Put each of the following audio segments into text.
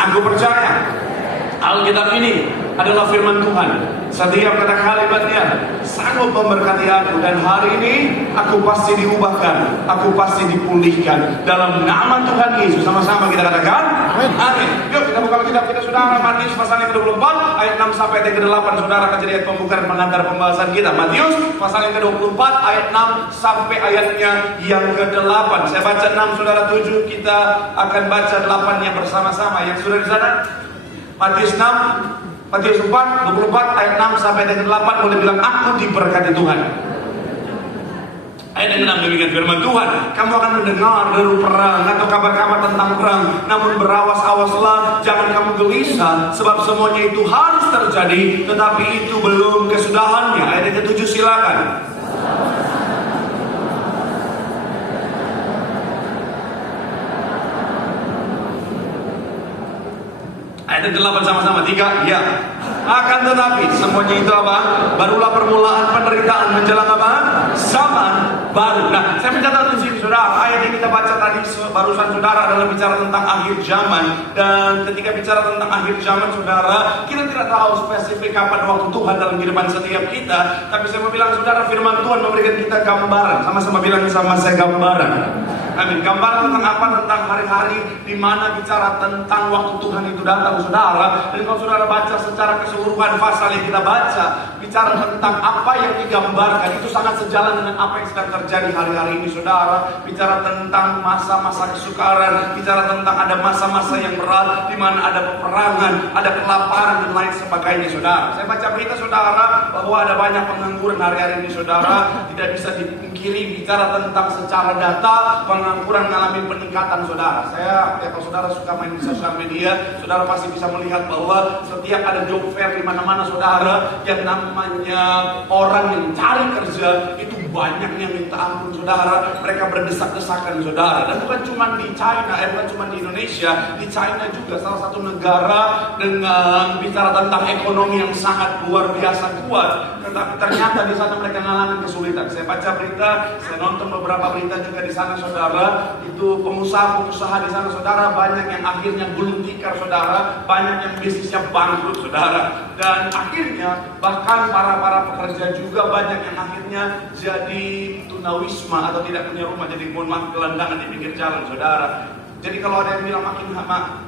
Aku percaya Alkitab ini adalah firman Tuhan. Setiap kata kalimatnya sanggup memberkati aku. Dan hari ini aku pasti diubahkan, aku pasti dipulihkan dalam nama Tuhan Yesus. Sama-sama kita katakan amin. Yuk kita buka Alkitab kita, saudara. Matius pasal yang ke-24 ayat 6 sampai ayat ke-8. Saudara akan jadi ayat pembukaan pengantar pembahasan kita. Matius pasal yang ke-24 ayat 6 sampai ayatnya yang ke-8. Saya baca 6, saudara 7. Kita akan baca 8-nya bersama-sama. Yang sudah di sana Matius 4, 24 ayat 6 sampai ayat 8. Boleh bilang aku diberkati Tuhan. Ayat yang 6 demikian firman Tuhan, kamu akan mendengar deru perang atau kabar-kabar tentang perang. Namun berawas-awaslah, jangan kamu gelisah, sebab semuanya itu harus terjadi, tetapi itu belum kesudahannya. Ayat yang ke-7 silakan. Ayat yang ke-8 sama-sama, 3, ya. Akan tetapi semuanya itu apa? Barulah permulaan penderitaan menjelang apa? Zaman baru. Nah, saya mencatat di sini, saudara. Ayat yang kita baca tadi barusan, saudara, adalah bicara tentang akhir zaman. Dan ketika bicara tentang akhir zaman, saudara, kita tidak tahu spesifik kapan waktu Tuhan dalam kehidupan setiap kita. Tapi saya mau bilang, saudara, firman Tuhan memberikan kita gambaran. Sama-sama bilang sama saya, gambaran. Amin. Gambaran tentang apa? Tentang hari-hari di mana bicara tentang waktu Tuhan itu datang, saudara. Dan kalau saudara baca secara keseluruhan pasal yang kita baca, bicara tentang apa yang digambarkan, itu sangat sejalan dengan apa yang sedang terjadi hari-hari ini, saudara. Bicara tentang masa-masa kesukaran, bicara tentang ada masa-masa yang berat, di mana ada peperangan, ada kelaparan dan lain sebagainya, saudara. Saya baca berita, saudara, bahwa ada banyak pengangguran hari-hari ini, saudara. Tidak bisa dipungkiri, bicara tentang secara data, pengangguran mengalami peningkatan, saudara. Kalau saudara suka main di sosial media, saudara pasti bisa melihat bahwa setiap ada job fair di mana-mana, saudara, yang namanya orang yang cari kerja itu banyaknya minta ampun, saudara. Mereka berdesak-desakan, saudara. Dan bukan cuma di China, bukan cuma di Indonesia, di China juga salah satu negara dengan bicara tentang ekonomi yang sangat luar biasa kuat. Tetapi ternyata di sana mereka mengalami kesulitan. Saya baca berita, saya nonton beberapa berita juga di sana, saudara. Itu pengusaha-pengusaha di sana, saudara, banyak yang akhirnya gulung tikar, saudara. Banyak yang bisnisnya bangkrut, saudara. Dan akhirnya bahkan para pekerja juga banyak yang akhirnya jadi tunawisma atau tidak punya rumah, jadi mohon maaf gelandangan di pinggir jalan, saudara. Jadi kalau ada yang bilang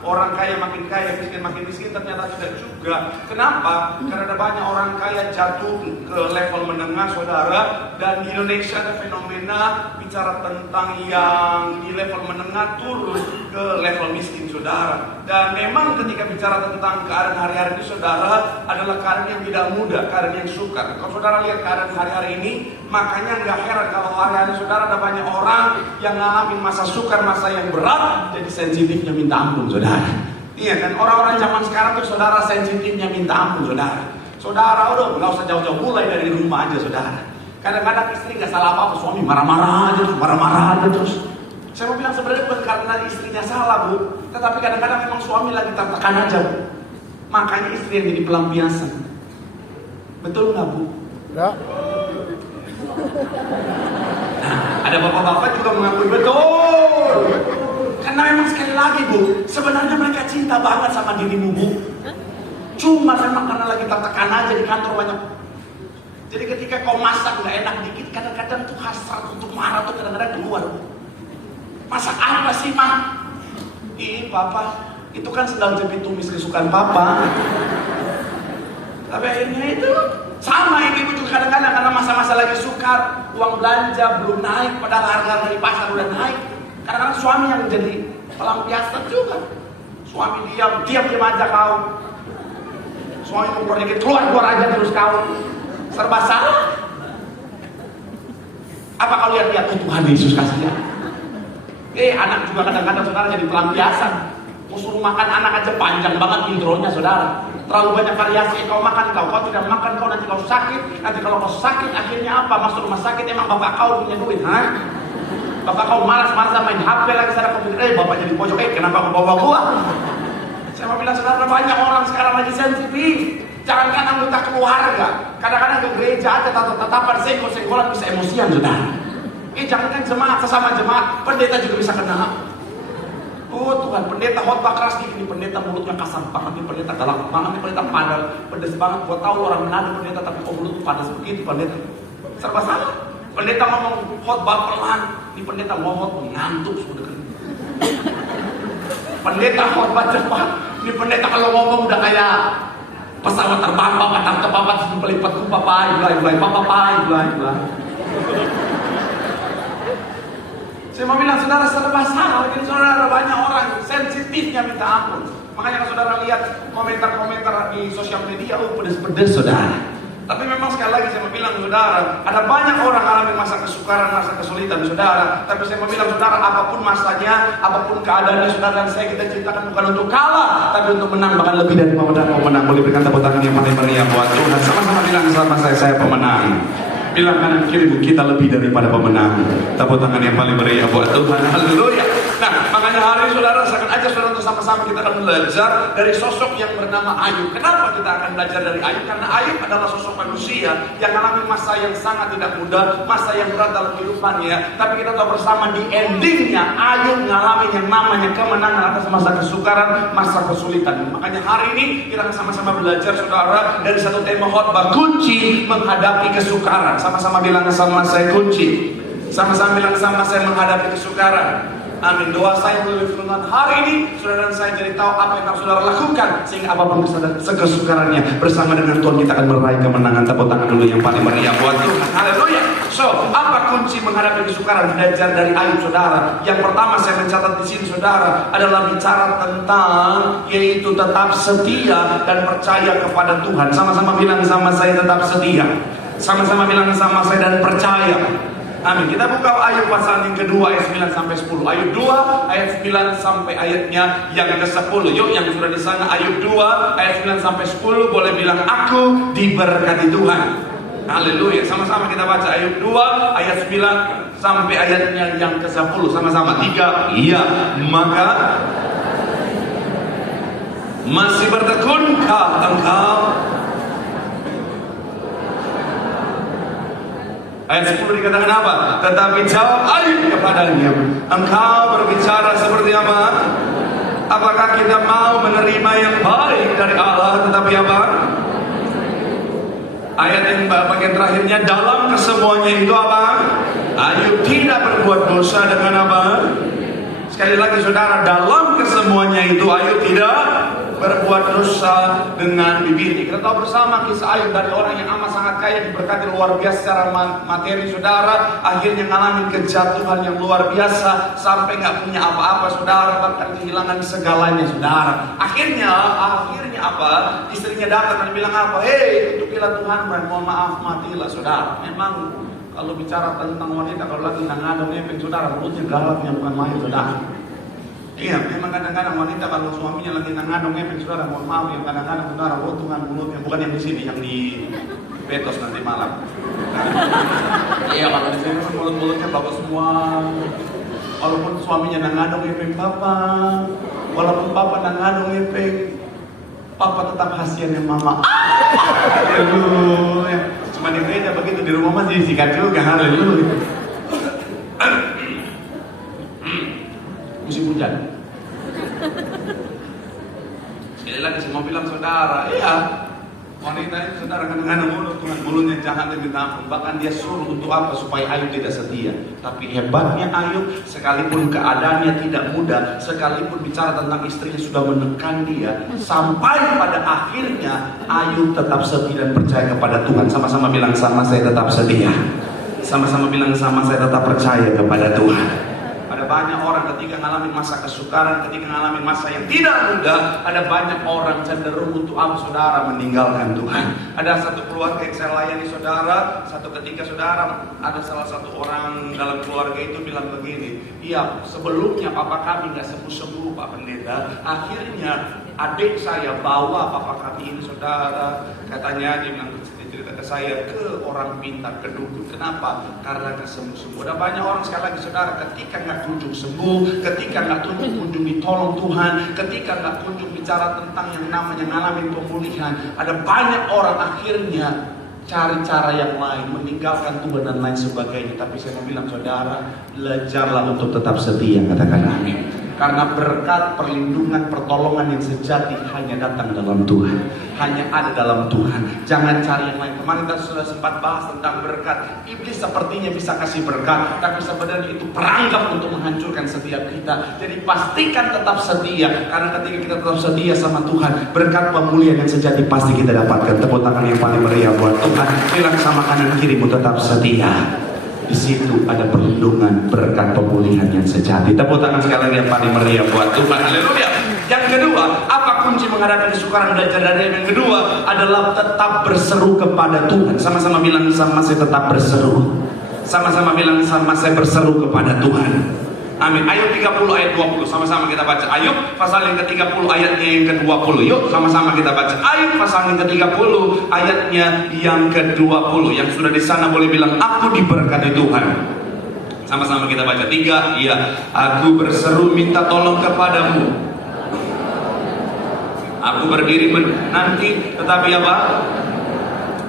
orang kaya makin kaya, miskin makin miskin, ternyata tidak juga. Kenapa? Karena ada banyak orang kaya jatuh ke level menengah, saudara. Dan di Indonesia ada fenomena bicara tentang yang di level menengah turun ke level miskin, saudara. Dan memang ketika bicara tentang keadaan hari-hari ini, saudara, adalah keadaan yang tidak mudah, keadaan yang sukar. Kalau saudara lihat keadaan hari-hari ini, makanya nggak heran kalau hari-hari saudara ada banyak orang yang ngalamin masa sukar, masa yang berat, jadi sensitifnya minta ampun, saudara. Iya kan, orang-orang zaman sekarang tuh, saudara, sensitifnya minta ampun, saudara. Saudara, udah nggak usah jauh-jauh, mulai dari rumah aja, saudara. Kadang-kadang istri nggak salah apa-apa, suami marah-marah aja terus. Saya mau bilang sebenarnya bukan karena istrinya salah, Bu, tetapi kadang-kadang memang suami lagi tertekan aja, Bu. Makanya istri yang jadi pelampiasan. Betul nggak, Bu? Ya. Nah, ada bapak-bapak juga mengakui betul. Karena memang sekali lagi, Bu, sebenarnya mereka cinta banget sama dirimu, Bu. Cuma memang karena lagi tertekan aja di kantor banyak. Jadi ketika kau masak nggak enak dikit, kadang-kadang tuh hasrat untuk marah tuh kadang-kadang keluar. Masak apa sih, Ma? Ih, Papa, itu kan sedang jepit tumis kesukaan Papa. Tapi akhirnya itu sama yang ibu juga kadang-kadang karena masa-masa lagi sukar, uang belanja belum naik, padahal harga dari pasar udah naik. Kadang-kadang suami yang menjadi pelampiasan juga. Suami diam aja kau. Suami mau keluar dikit, keluar aja terus kau. Serba salah. Apa kau lihat Tuhan Yesus kasih ya? Anak juga kadang-kadang, saudara, jadi pelampiasan. Mau suruh makan anak aja panjang banget intronya, saudara. Terlalu banyak variasi. Kau makan, kau tidak makan, kau nanti kau sakit. Nanti kalau kau sakit akhirnya apa? Masuk rumah sakit, emang bapak kau punya duit, ha? Bapak kau malas-malasan main HP lagi, sana kau pikir, bapak jadi pojok, kenapa kau bawa gua? Saya mau bilang, saudara, banyak orang sekarang lagi sensitif. Jangankan anggota keluarga, kadang-kadang ke gereja aja tatapan senggol-senggolan bisa emosian, saudara. Jangankan jemaat, sesama jemaat, pendeta juga bisa kena. Oh Tuhan, pendeta khotbah keras ini pendeta mulutnya kasar banget, ini pendeta galak banget, ini pendeta pedes banget. Gua tahu orang Manado pendeta tapi kok mulut panas begitu pendeta. Serba salah. Pendeta ngomong khotbah pelan, ini pendeta ngomong ngantuk sudah. Pendeta khotbah cepat, ini pendeta kalau ngomong udah kayak pesawat terbang, papat pelipat ku papai, belai. Saya mau bilang saudara serba salah, ini saudara banyak orang sensitifnya minta ampun. Makanya kalau saudara lihat komentar-komentar di sosial media, pedes-pedes saudara. Tapi memang sekali lagi saya mau bilang saudara, ada banyak orang alami masa kesukaran, masa kesulitan saudara. Tapi saya mau bilang saudara, apapun masanya, apapun keadaannya saudara dan saya, kita ceritakan bukan untuk kalah, tapi untuk menang, bahkan lebih dari pemenang. Boleh berikan tepuk tangan yang paling meriah buat Tuhan. Sama-sama bilang sama saya pemenang. Bilang kanan kiri, kita lebih daripada pemenang. Tepuk tangan yang paling meriah buat Tuhan. Haleluya. Nah, makanya hari ini saudara, saya akan ajak saudara untuk sama-sama kita akan belajar dari sosok yang bernama Ayub. Kenapa kita akan belajar dari Ayub? Karena Ayub adalah sosok manusia yang mengalami masa yang sangat tidak mudah, masa yang berat dalam kehidupannya. Tapi kita tahu bersama di endingnya Ayub mengalami yang namanya kemenangan atas masa kesukaran, masa kesulitan. Makanya hari ini kita akan sama-sama belajar saudara dari satu tema khotbah, kunci menghadapi kesukaran. Sama-sama bilang sama saya kunci. Sama-sama bilang sama saya menghadapi kesukaran. Amin. Doa saya melalui firman hari ini, saudara dan saya jadi tahu apa yang harus saudara lakukan sehingga apapun kesukarannya bersama dengan Tuhan kita akan meraih kemenangan. Tepuk tangan dulu yang paling meriah buat Tuhan. Haleluya. So, apa kunci menghadapi kesukaran? Belajar dari Ayub saudara. Yang pertama saya mencatat di sini saudara adalah bicara tentang yaitu tetap setia dan percaya kepada Tuhan. Sama-sama bilang sama saya tetap setia. Sama-sama bilang sama saya dan percaya. Amin. Kita buka Ayub pasal yang kedua ayat 9 sampai 10. Ayub 2 ayat 9 sampai ayatnya yang ke-10. Yuk yang sudah di sana Ayub 2 ayat 9 sampai 10 boleh bilang aku diberkati Tuhan. Haleluya. Sama-sama kita baca Ayub 2 ayat 9 sampai ayatnya yang ke-10. Sama-sama 3. Iya, maka masih bertekunkah engkau? Ayat 10 dikatakan apa? Tetapi jawab Ayub kepadanya, engkau berbicara seperti apa? Apakah kita mau menerima yang baik dari Allah? Tetapi apa? Ayat yang bagian terakhirnya, dalam kesemuanya itu apa? Ayub tidak berbuat dosa dengan apa? Sekali lagi saudara, dalam kesemuanya itu Ayub tidak berbuat dosa dengan bibirnya. Kita tahu bersama kisah Ayub dari orang yang amat sangat kaya, diberkati luar biasa secara materi saudara, akhirnya mengalami kejatuhan yang luar biasa sampai nggak punya apa-apa saudara, bahkan kehilangan segalanya saudara. Akhirnya apa? Istrinya datang dan bilang apa? Hei, tutupilah Tuhan, mohon maaf, matilah saudara. Memang kalau bicara tentang wanita, kalau lagi ngadong ngepeng saudara, mulutnya galak yang bukan main saudara. Iya, memang kadang-kadang wanita kalau suaminya lagi ngadong ngepeng saudara, mohon maaf yang kadang-kadang saudara, Tuhan mulutnya bukan yang di sini, yang di Betos nanti malam. Iya, kalau di sini mulut-mulutnya bagus semua. Walaupun suaminya ngadong ngepeng papa, walaupun papa ngadong ngepeng, papa tetap kasihan yang mama. Haleluya. Cuma di gereja begitu, di rumah masih disikat juga. Haleluya. Musim hujan. Sekali lagi saya mau bilang saudara, iya, wanita ini saudara kadang-kadang mulutnya jangan diminta ampun. Bahkan dia suruh untuk apa? Supaya Ayub tidak setia. Tapi hebatnya Ayub, sekalipun keadaannya tidak mudah, sekalipun bicara tentang istrinya sudah menekan dia, sampai pada akhirnya Ayub tetap setia dan percaya kepada Tuhan. Sama-sama bilang sama saya tetap setia. Sama-sama bilang sama saya tetap percaya kepada Tuhan. Ada banyak orang ketika mengalami masa kesukaran, ketika mengalami masa yang tidak mudah, ada banyak orang cenderung untuk saudara meninggalkan Tuhan. Ada satu keluarga yang saya layani saudara, satu ketika saudara, ada salah satu orang dalam keluarga itu bilang begini, iya sebelumnya papa kami nggak sembuh-sembuh Pak Pendeta, akhirnya adik saya bawa papa kami ini saudara, katanya dia bilang cerita ke saya ke orang pintar, ke dukun. Kenapa? Karena nggak sembuh-sembuh. Ada banyak orang sekali lagi saudara, ketika nggak kunjung sembuh, ketika nggak kunjung ditolong Tuhan, ketika nggak kunjung bicara tentang yang namanya ngalamin pemulihan, ada banyak orang akhirnya cari cara yang lain, meninggalkan Tuhan dan lain sebagainya. Tapi saya mau bilang saudara, belajarlah untuk tetap setia, katakan amin. Karena berkat, perlindungan, pertolongan yang sejati hanya datang dalam Tuhan, hanya ada dalam Tuhan. Jangan cari yang lain. Kemarin kita sudah sempat bahas tentang berkat. Iblis sepertinya bisa kasih berkat, tapi sebenarnya itu perangkap untuk menghancurkan setiap kita. Jadi pastikan tetap setia, karena ketika kita tetap setia sama Tuhan, berkat pemulihan yang sejati pasti kita dapatkan. Tepuk tangan yang paling meriah buat Tuhan. Bilang sama kanan kirimu, tetap setia. Di situ ada perlindungan, berkat pemulihan yang sejati. Tepuk tangan sekali lagi yang paling meriah buat Tuhan. Haleluya. Yang kedua, apa kunci menghadapi kesukaran dan cedera? Yang kedua adalah tetap berseru kepada Tuhan. Sama-sama bilang sama saya, tetap berseru. Sama-sama bilang sama saya, berseru kepada Tuhan. Amin. Ayub 30 ayat 20. Sama-sama kita baca. Ayub pasal yang ke-30 ayatnya yang ke-20. Yuk sama-sama kita baca. Ayub pasal yang ke-30 ayatnya yang ke-20. Yang sudah di sana boleh bilang, aku diberkati Tuhan. Sama-sama kita baca. 3. Iya. Aku berseru minta tolong kepadamu. Aku berdiri menanti, tetapi apa?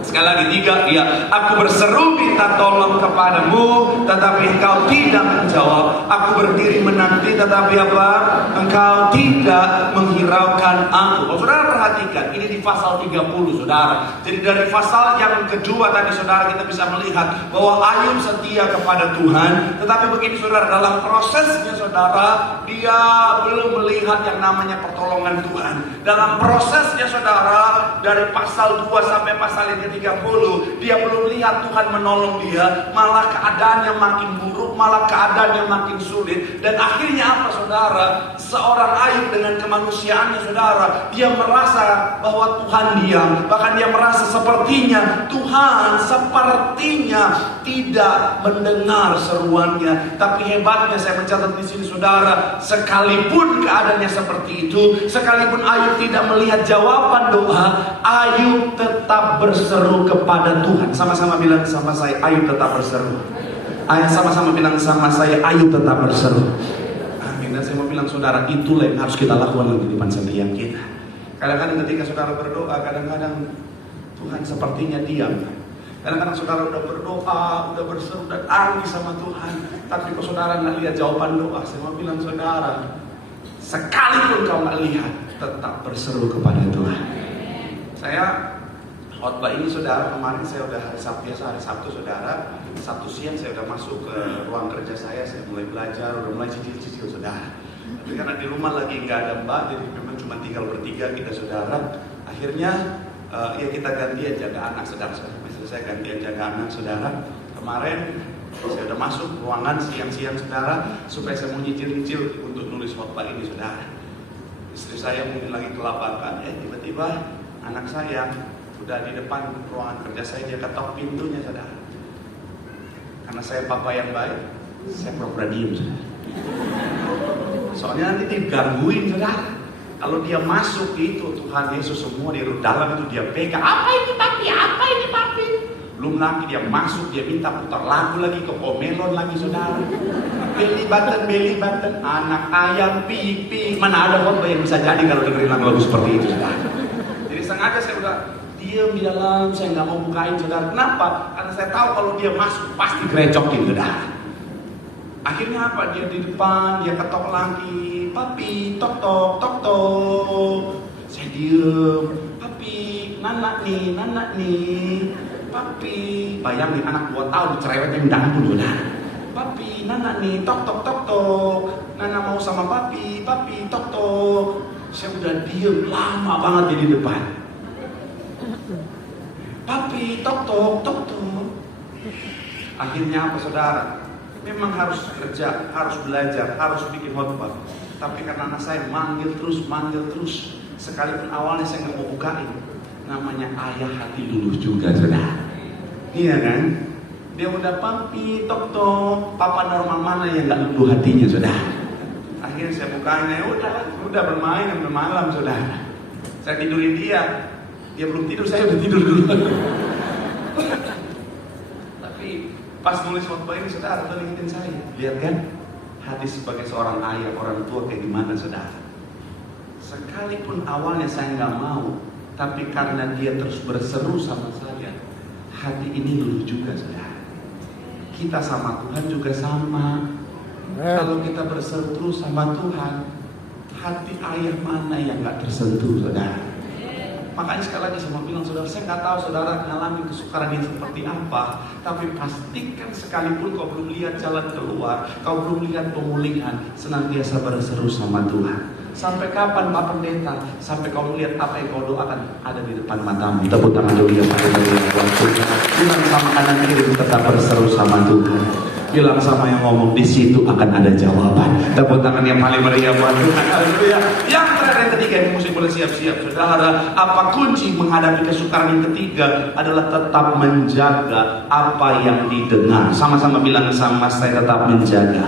Sekali lagi 3, ya, aku berseru minta tolong kepadamu, tetapi engkau tidak menjawab. Aku berdiri menanti, tetapi apa? Engkau tidak menghiraukan aku. Oh, saudara perhatikan, ini di pasal 30, saudara. Jadi dari pasal yang kedua tadi, saudara, kita bisa melihat bahwa Ayub setia kepada Tuhan. Tetapi begini, saudara, dalam prosesnya, saudara, dia belum melihat yang namanya pertolongan Tuhan. Dalam prosesnya, saudara, dari pasal 2 sampai pasal yang ke-30, dia belum lihat Tuhan menolong dia, malah keadaannya makin buruk, malah keadaannya makin sulit. Dan akhirnya apa, saudara? Seorang Ayub dengan kemanusiaannya, saudara, dia merasa bahwa Tuhan diam. Bahkan dia merasa sepertinya Tuhan tidak mendengar seruannya. Tapi hebatnya saya mencatat di sini, saudara, sekalipun keadaannya seperti itu, sekalipun Ayub tidak melihat jawaban doa, Ayub tetap berseru kepada Tuhan. Sama-sama bilang sama saya, Ayub tetap berseru. Sama-sama bilang sama saya, Ayub tetap berseru. Amin. Dan saya mau bilang, saudara, itulah yang harus kita lakukan dalam kehidupan setiap kita. Kadang-kadang ketika saudara berdoa, kadang-kadang Tuhan sepertinya diam. Kadang-kadang saudara udah berdoa, udah berseru, udah tangis sama Tuhan, tapi kok saudara nggak lihat jawaban doa. Saya mau bilang, saudara, sekalipun kau nggak lihat, tetap berseru kepada Tuhan. Saya khotbah ini, saudara, kemarin saya udah hari Sabtu, saudara, Sabtu siang saya udah masuk ke ruang kerja saya mulai belajar, udah mulai cicil-cicil, saudara. Tapi karena di rumah lagi nggak ada mbak, jadi memang cuma tinggal bertiga kita, saudara. Akhirnya ya kita gantian jaga anak, saudara. Misalnya saya gantian jaga anak, saudara. Kemarin saya udah masuk ruangan siang-siang, saudara, supaya saya mau nyicil-nyicil untuk nulis khotbah ini, saudara. Istri saya mungkin lagi kelabakan, tiba-tiba anak saya udah di depan ruangan kerja saya, dia ketok pintunya, saudara. Karena saya papa yang baik, saya pura-pura diem, saudara. Soalnya nanti digangguin, saudara. Kalau dia masuk itu, Tuhan Yesus semua di dalam itu dia pegang. Apa ini papi? Apa ini papi? Belum lagi dia masuk, dia minta putar lagu lagi, ke Pomelon lagi, saudara. Beli button, anak ayam pipi. Mana ada khotbah yang bisa jadi kalau dengerin lagu-lagu seperti itu, saudara. Jadi sengaja saya udah diam di dalam, saya nggak mau bukain, saudara. Kenapa? Karena saya tahu kalau dia masuk pasti gerecokin, saudara. Akhirnya apa? Dia di depan, dia ketok lagi, papi, tok tok. Saya diem, papi, nanak nih, papi. Bayangin anak 2 tahun cerewetnya mendangkul, saudara. Papi, nanak nih, tok tok. Nana mau sama papi, tok tok. Saya udah diem lama banget di depan. Papi, tok tok. Akhirnya apa, saudara? Memang harus kerja, harus belajar, harus bikin khotbah. Tapi karena anak saya manggil terus, sekalipun awalnya saya nggak mau bukain, namanya ayah hati dulu juga, saudara. Iya kan? Dia udah papi, tok, papa normal mana yang nggak luluh hatinya, saudara. Akhirnya saya bukain, udah bermain sampai malam, saudara. Saya tidurin dia belum tidur, saya udah tidur dulu. Pas nulis khotbah ini, saudara, Tuhan ingetin saya. Lihat kan, hati sebagai seorang ayah, orang tua kayak gimana, saudara. Sekalipun awalnya saya nggak mau, tapi karena dia terus berseru sama saya, hati ini luluh juga, saudara. Kita sama Tuhan juga sama. Kalau kita berseru terus sama Tuhan, hati ayah mana yang gak tersentuh, saudara? Makanya sekali lagi saya mau bilang, saudara, saya gak tahu saudara mengalami kesukaran yang seperti apa, tapi pastikan sekalipun kau belum lihat jalan keluar, kau belum lihat pemulihan, senantiasa berseru sama Tuhan. Sampai kapan Pak Pendeta? Sampai kau melihat apa yang kau doakan ada di depan matamu. Tepuk tangan dulu ya Pak Pendeta. Bilang sama kanan kiri, tetap berseru sama Tuhan. Bilang sama yang ngomong, di situ akan ada jawaban. Tepuk tangan yang paling meriah buat Tuhan. Haleluya. Yang terakhir, yang ketiga, yang mesti boleh siap-siap, saudara. Apa kunci menghadapi kesukaran yang ketiga? Adalah tetap menjaga apa yang didengar. Sama-sama bilang sama saya, tetap menjaga.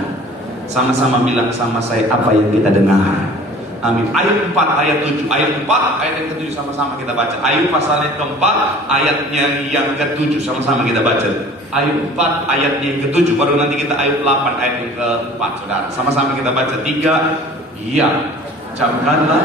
Sama-sama bilang sama saya, apa yang kita dengar. Amin. Ayub 4 ayat 7. Ayat 4 ayat yang ke-7 sama-sama kita baca. Ayub pasal yang ke-4 ayatnya yang ke-7 sama-sama kita baca. Ayub 4 ayat yang ke-7, baru nanti kita Ayub 8 ayat yang ke-4, saudara. Sama-sama kita baca. 3. Iya, camkanlah.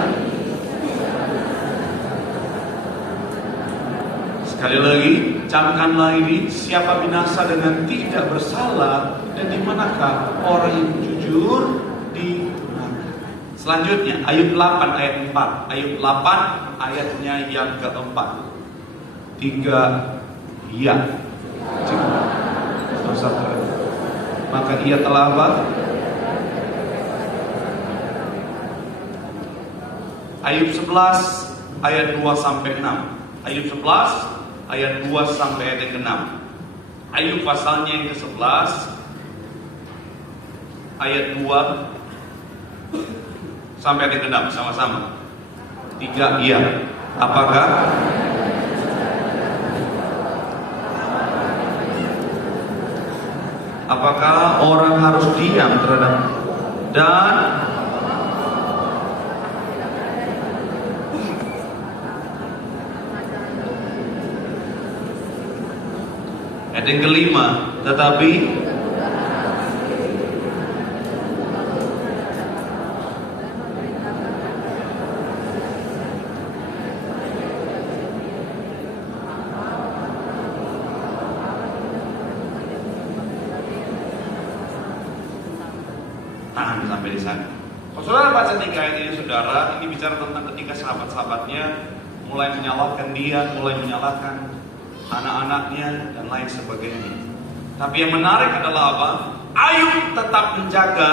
Sekali lagi, camkanlah ini, siapa binasa dengan tidak bersalah, dan di manakah orang yang jujur di. Selanjutnya Ayub 8 ayat 4. Ayub 8 ayatnya yang ke-4. 3. Iya. Maka ia telah apa? Ayub 11 ayat 2 sampai 6. Ayub 11 ayat 2 sampai ayat yang ke-6. Ayub pasalnya yang ke-11 ayat 2 sampai ayat ke-6 sama-sama. 3. Iya. Apakah orang harus diam terhadap dan ayat yang ke-5, tetapi sampai di sana. Kalau saudara baca 3 ayat ini, saudara, ini bicara tentang ketika sahabat-sahabatnya mulai menyalahkan dia, mulai menyalahkan anak-anaknya dan lain sebagainya. Tapi yang menarik adalah apa? Ayub tetap menjaga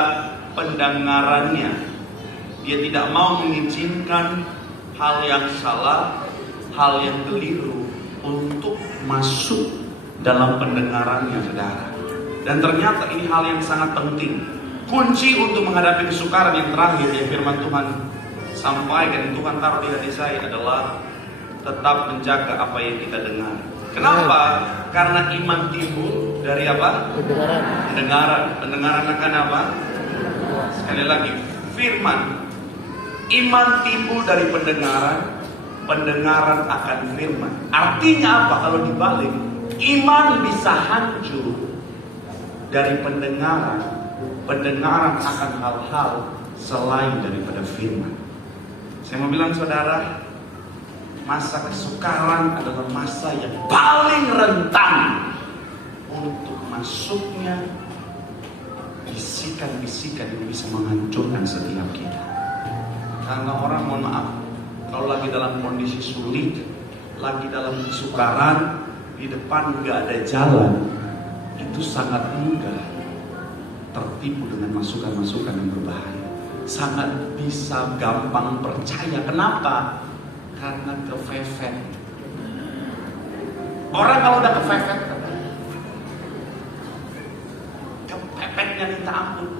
pendengarannya. Dia tidak mau mengizinkan hal yang salah, hal yang keliru untuk masuk dalam pendengarannya, saudara. Dan ternyata ini hal yang sangat penting. Kunci untuk menghadapi kesukaran yang terakhir yang firman Tuhan sampaikan, Tuhan taruh di hati saya adalah tetap menjaga apa yang kita dengar. Kenapa? Karena iman timbul dari apa? Pendengaran. Pendengaran akan apa? Sekali lagi, firman. Iman timbul dari pendengaran, pendengaran akan firman. Artinya apa? Kalau dibalik, iman bisa hancur dari pendengaran. Pendengaran akan hal-hal selain daripada firman. Saya mau bilang saudara, masa kesukaran adalah masa yang paling rentan untuk masuknya bisikan-bisikan yang bisa menghancurkan setiap kita. Karena orang, mohon maaf, kalau lagi dalam kondisi sulit, lagi dalam kesukaran, di depan nggak ada jalan, itu sangat mudah tertipu dengan masukan-masukan yang berbahaya. Sangat bisa gampang percaya. Kenapa? Karena kepepet. Orang kalau udah kepepet, kepepetnya minta ampun.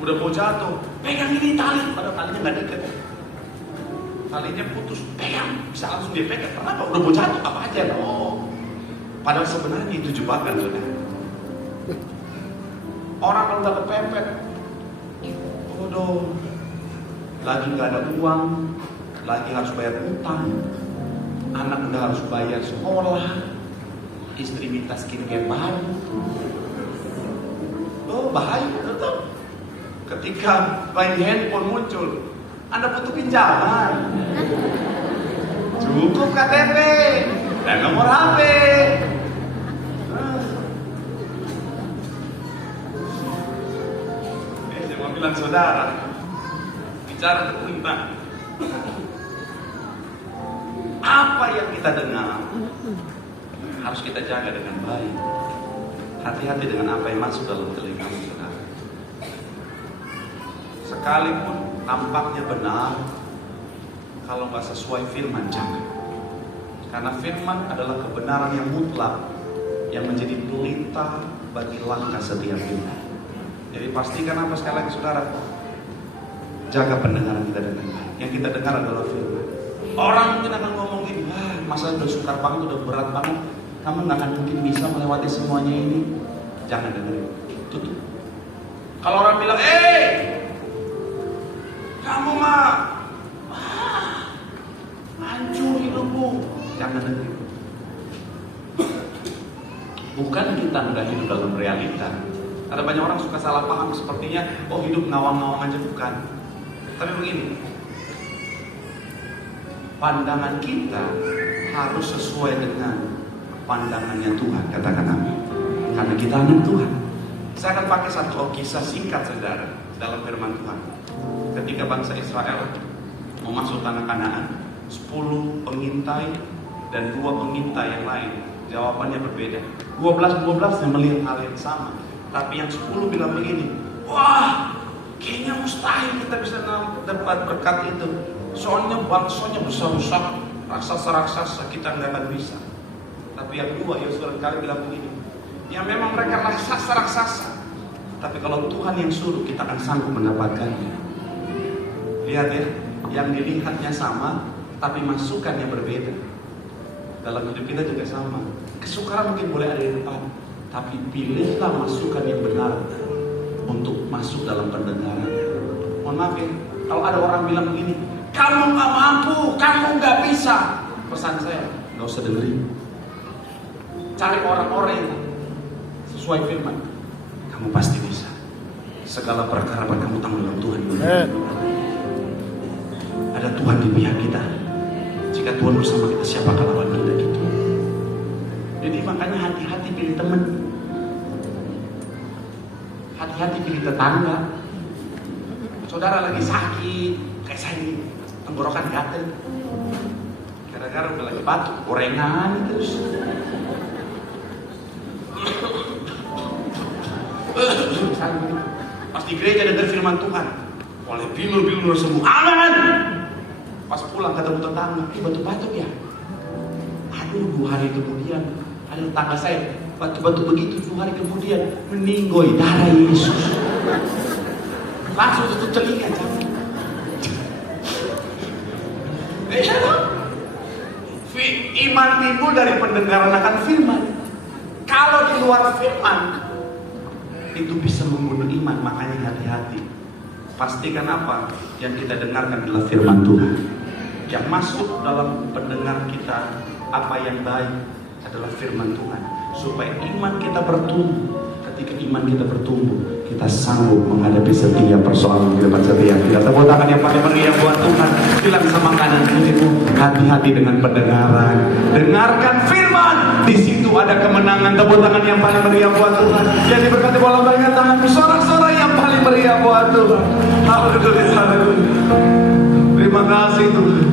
Udah mau jatuh, pegang ini tali, padahal talinya nggak dekat. Talinya putus, pegang, bisa langsung dia pegang. Kenapa? Udah mau jatuh, apa aja? Padahal sebenarnya itu jebakan, saudara. Orang kalau udah kepepet, bodoh, lagi nggak ada uang, lagi harus bayar utang, anak udah harus bayar sekolah, istri minta skincare baru. Oh bahaya, betul. Ketika main handphone muncul, Anda butuh pinjaman, cukup KTP dan nomor HP. bilang saudara, bicara tentang apa yang kita dengar harus kita jaga dengan baik. Hati-hati dengan apa yang masuk dalam telingamu, saudara. Sekalipun tampaknya benar, kalau nggak sesuai firman, jangan. Karena firman adalah kebenaran yang mutlak, yang menjadi pelita bagi langkah setiap kita. Jadi pastikan apa sekali lagi, saudara, jaga pendengaran kita dengan baik. Yang kita dengar adalah firman. Orang mungkin akan ngomong gini, wah, masa udah sukar banget, udah berat banget, kamu nggak akan mungkin bisa melewati semuanya ini. Jangan dengerin, tutup. Kalau orang bilang, kamu mah hancur hidupmu, jangan dengerin. Bukan kita nggak hidup dalam realita. Ada banyak orang suka salah paham, sepertinya hidup ngawang-ngawang aja, bukan. Tapi begini, pandangan kita harus sesuai dengan pandangannya Tuhan. Katakan amin. Karena kita anak Tuhan. Saya akan pakai satu kisah singkat, saudara, dalam firman Tuhan. Ketika bangsa Israel mau masuk tanah Kanaan, 10 pengintai dan 2 pengintai yang lain jawabannya berbeda. 12 yang melihat hal yang sama, tapi yang 10 bilang begini, wah, kayaknya mustahil kita bisa dapat berkat itu. Soalnya bangsanya besar-besar, raksasa-raksasa, kita nggak akan bisa. Tapi yang 2, Yosua kali bilang begini, ya memang mereka raksasa-raksasa, tapi kalau Tuhan yang suruh, kita akan sanggup mendapatkannya. Lihat ya, yang dilihatnya sama, tapi masukannya berbeda. Dalam hidup kita juga sama. Kesukaran mungkin boleh ada di depan, tapi pilihlah masukan yang benar untuk masuk dalam pendengaran. Mohon maaf ya, kalau ada orang bilang begini, kamu gak mampu, kamu gak bisa, pesan saya, gak usah dengerin. Cari orang-orang yang sesuai firman. Kamu pasti bisa. Segala perkara kamu tanggung dalam Tuhan. Ada Tuhan di pihak kita. Jika Tuhan bersama kita, siapa lawan kita gitu. Jadi makanya hati-hati pilih teman. Hati-hati pilih tetangga. Saudara lagi sakit, kayak saya ini, tenggorokan gatel. Gara-gara udah lagi batuk, gorengan terus. Pas di gereja dengar firman Tuhan, oleh bilur-bilur sembuh, aman. Pas pulang ketemu tetangga, batuk-batuk ya. Aduh, 2 hari kemudian ada tetangga saya batuk-batuk begitu, 2 hari kemudian meninggoy darah Yesus. Langsung tutup telinga. Iman timbul dari pendengaran akan firman. Kalau di luar firman, itu bisa membunuh iman. Makanya hati-hati. Pastikan apa yang kita dengarkan adalah firman Tuhan. Yang masuk dalam pendengar kita, apa yang baik adalah firman Tuhan. Supaya iman kita bertumbuh. Ketika iman kita bertumbuh, kita sanggup menghadapi setiap persoalan di depan setiap kita. Tepuk tangan yang paling meriah buat Tuhan. Bilang sama kanan kirimu, hati-hati dengan pendengaran. Dengarkan firman. Di situ ada kemenangan. Tepuk tangan yang paling meriah buat Tuhan. Yang diberkati bola banyak tangan. Sorak-sorak yang paling meriah buat Tuhan. Haleluya, haleluya. Terima kasih Tuhan.